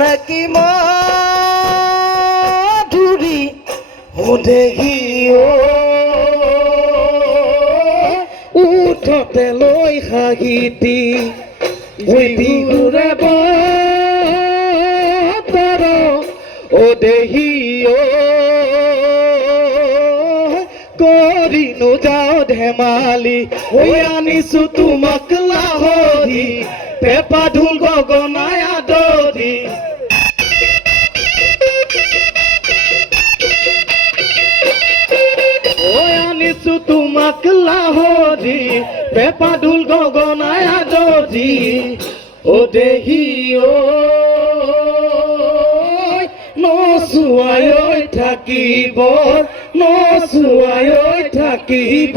নাকি মাধুৰী ও দেহি উঠতে লৈ হাগিতি ওই বিহুৰে বতৰ ও দেহি কৰিনো যাওঁ ধেমালি ঐ আনিছো তোমাক লাহৰি পেপা ঢোল গগনাই আদৰি ঐ আনিছো তোমাক লাহৰি পেপা ঢোল গগনাই আদৰি ও দেহি নচুৱাই থাকিব নচুৱাই থাকিব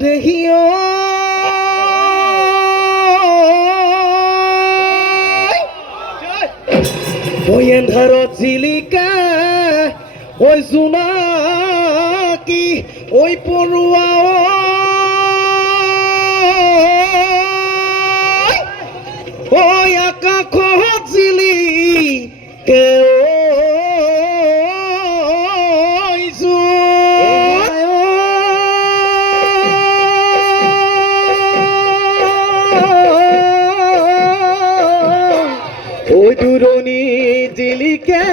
দেহিও ওই এন্ধাৰত জিলিকা ওই জোনাকি ওই পৰুৱা ওই আকাশত জিলিকে ওই দুরনি জিলিকে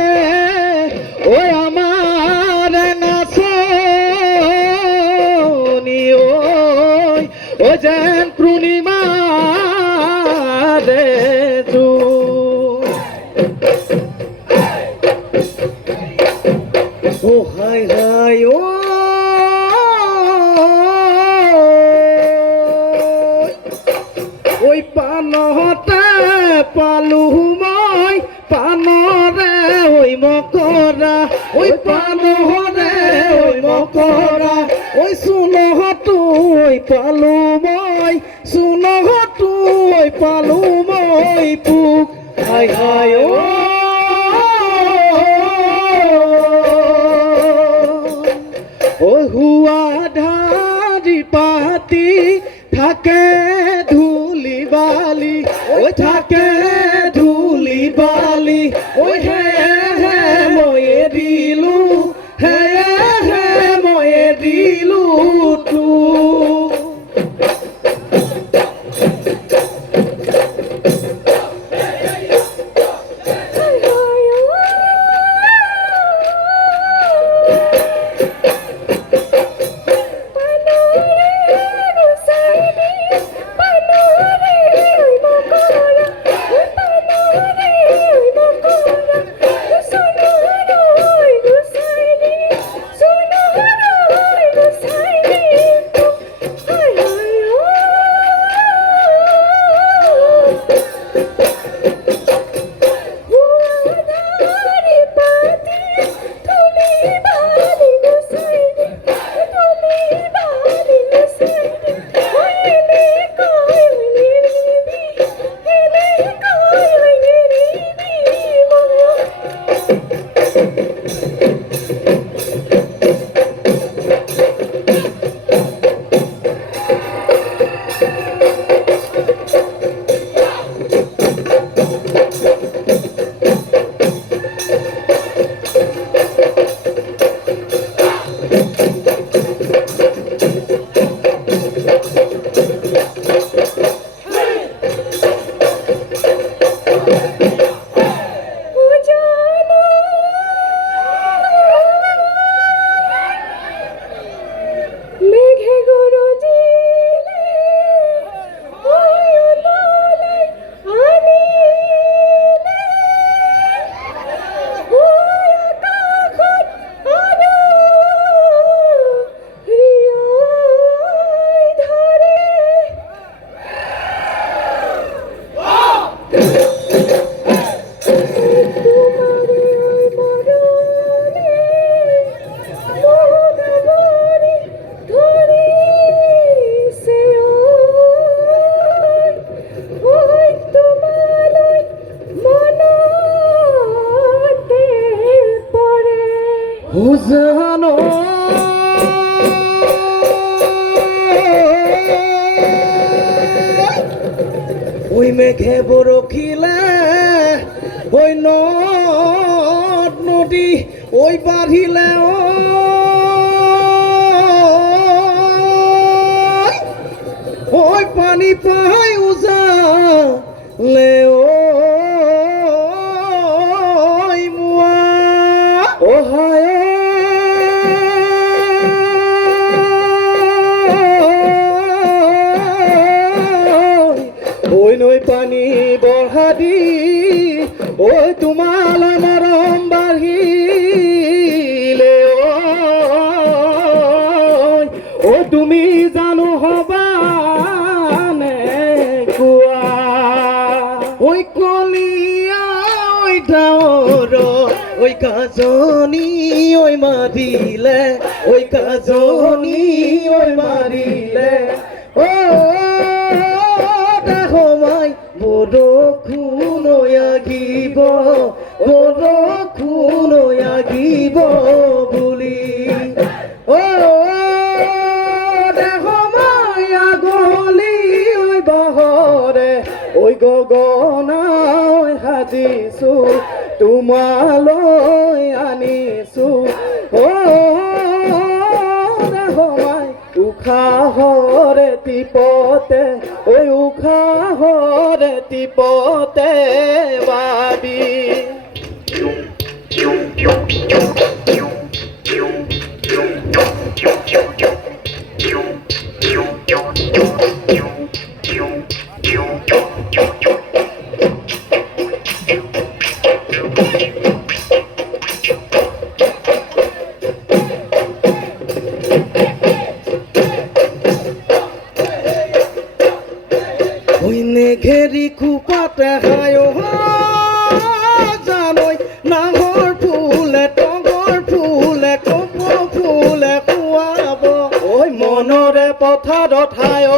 ওই আমার নাচনি ওই ও যেন পূর্ণিমা রে ও হাই হাই ও ওই পানহতে পালু মই পানরে ওই মকরা ওই পানরে ওই মকরা ওই সুনহতু ওই পালু মই সুনহতু ওই পালু মই পুক হাই হাই ও হুয়া ধারি পাতি থাকে ধুলি বালি ওই থাকে ধুলি বালি ওই হে হে ময়ে দিলু হে হে ময়ে দিলু তু ও জানো ওই মেঘে বরখিলে ওই নদ নদী ওই বাঢ়িলে ওই পানি পাই উজালে ওই মুয়া ও হায় ওই নই পানি বঢ়া দি ওই তোমাল মৰম বাঢ়িলে ও তুমি জানো হবানে কোৱা ওই কলিয়া ওই ডাৱৰ ওই কাজনী ওই মাৰিলে ওই কাজনী ওই মাৰিলে ও সময় বৰষুণ লাগিব বৰষুণ লাগিব বুলি ও সময় আগলি ঐ বহৰে ঐ গগনা ঐ সাজিছো তোমালৈ আনিছো ও সময় উশাহৰে টিপতে ঐ উশাহৰে টিপতে বাবি ওই নেঘেৰি খোপাতে খায় জানৈ নাহৰ ফুলে তগৰ ফুলে কপৌ ফুলে খুৱাব ঐ মনৰে পথাৰত খায়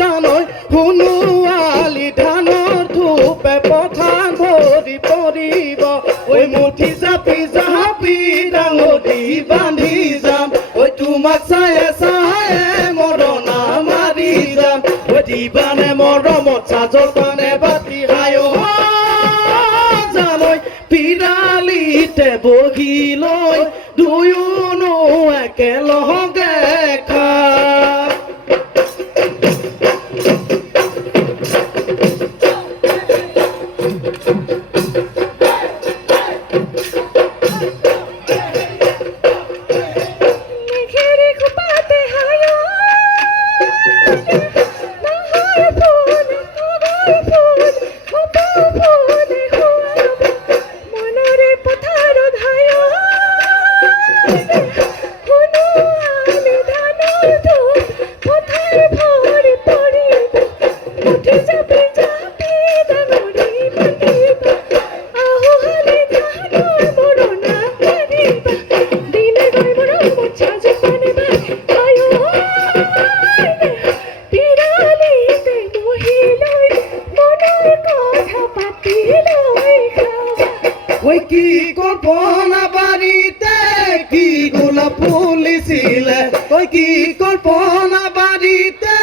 জানৈ সোণোৱালী ধানৰ থোপে পথাৰ ভৰি পৰিব ঐ মুঠি জাপি জাপি ডাঙৰি বান্ধি যাম ঐ তোমাক চায়ে চায়ে মৰণা মাৰি যাম দিবানে মৰমত চাজৰ পানে বাতি খায় জানৈ পিৰালিতে বহি লৈ দুয়োনো একেলগে খায় ওই কি কল্পনা বাড়িতে কি গোলাপ ফুলিছিলে ওই কি কল্পনা বাড়িতে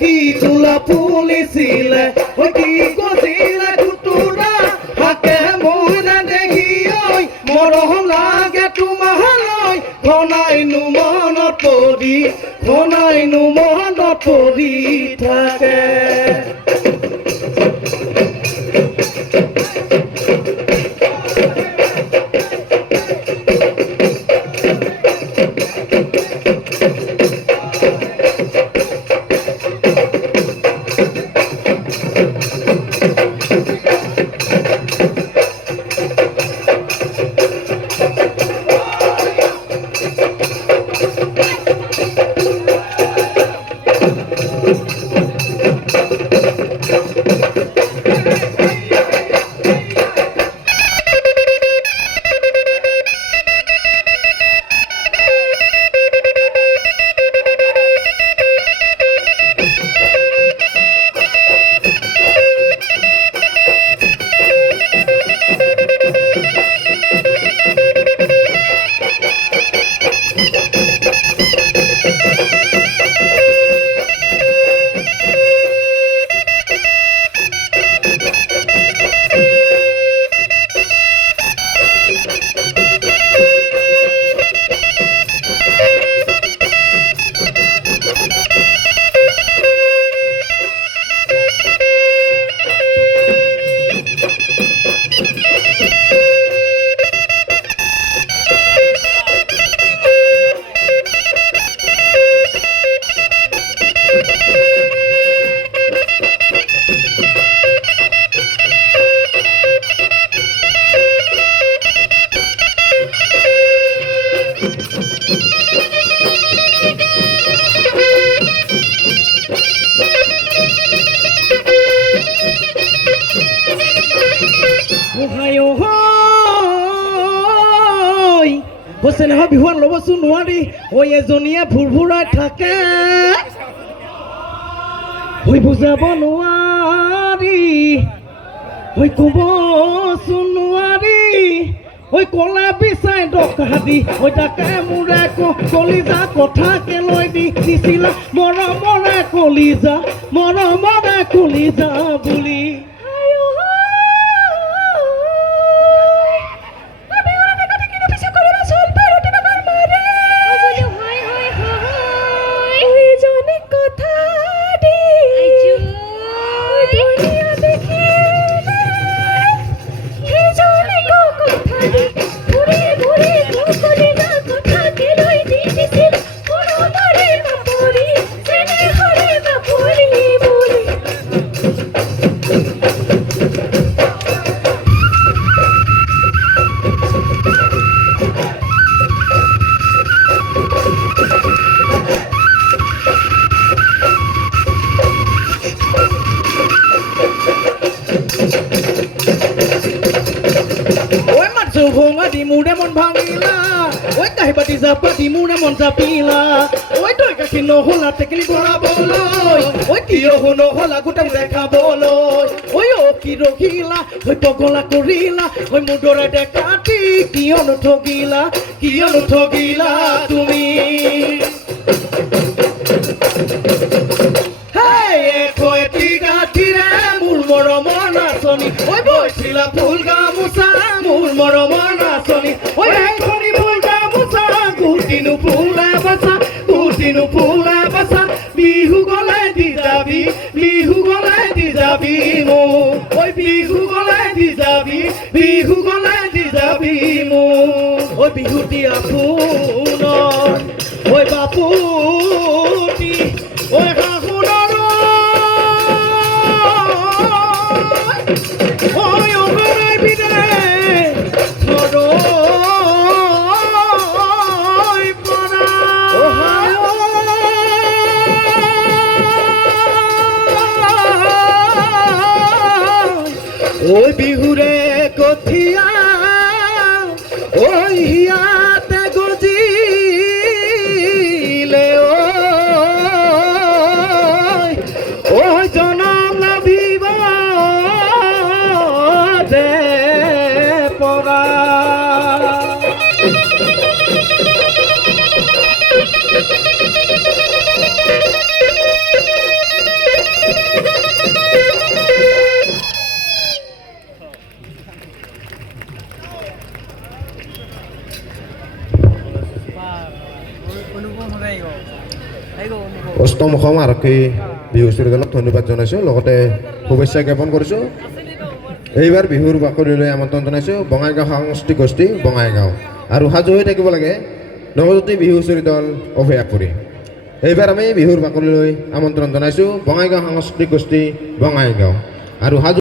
কি গোলাপ ফুলিছিলে ওই কি গজিলে কুটুৰা হাকে মইনা দেখি ঐ মৰম লাগে তোমালৈ ঘনাইনো মনত পৰি থাকে চেনেহৰ বিহুৱান ল'বচোন নোৱাৰি এজনীয়ে ভুৰভুৰাই থাকে বুজাব নোৱাৰি ক'বচোন নোৱাৰি কলে বিচাই ডকাদি তাকে মোৰে কলিজা কথাকে লৈ দিছিলা মৰমৰে কলিজা বুলি ভঙাদি মোৰে মন ভাঙিলা কাহি পাতি জাপাতি মোৰে মন জাপিলা তই গাখীৰ নহলা টেকেলি ভৰাবলৈ তিয়হ নহলা গোটেই দেখাবলৈ কি ৰখিলা পগলা কৰিলা মোৰ দৰে দেখাতি কিয়নো ঠগিলা তুমি মোৰ মৰমৰ নাচনী বৈছিলা ফুল গামোচা মোৰ মৰমৰ নাচনী ফুল গামোচা কুটিনো ফুলা বাচা বিহু গলাই দি যাবি মোক বিহু গলাই দি যাবি মোক বিহু দিয়া ফুলৰ বাপুতি শাহুনৰ বিহুৰে কঠিয়া ইয়াতে গজিলে জনম লাভিব দে পৰা অষ্টম অসম আৰক্ষী বিহু হুঁচৰি দলক ধন্যবাদ জনাইছোঁ লগতে শুভেচ্ছা জ্ঞাপন কৰিছোঁ এইবাৰ বিহুৰ বাকৰিলৈ আমন্ত্ৰণ জনাইছোঁ বঙাইগাঁও সাংস্কৃতিক গোষ্ঠী বঙাইগাঁও আৰু সাজু হৈ থাকিব লাগে নৱজ্যোতি বিহু হুঁচৰি দল অভয়াপুৰী এইবাৰ আমি বিহুৰ বাকৰিলৈ আমন্ত্ৰণ জনাইছোঁ বঙাইগাঁও সাংস্কৃতিক গোষ্ঠী বঙাইগাঁও আৰু সাজু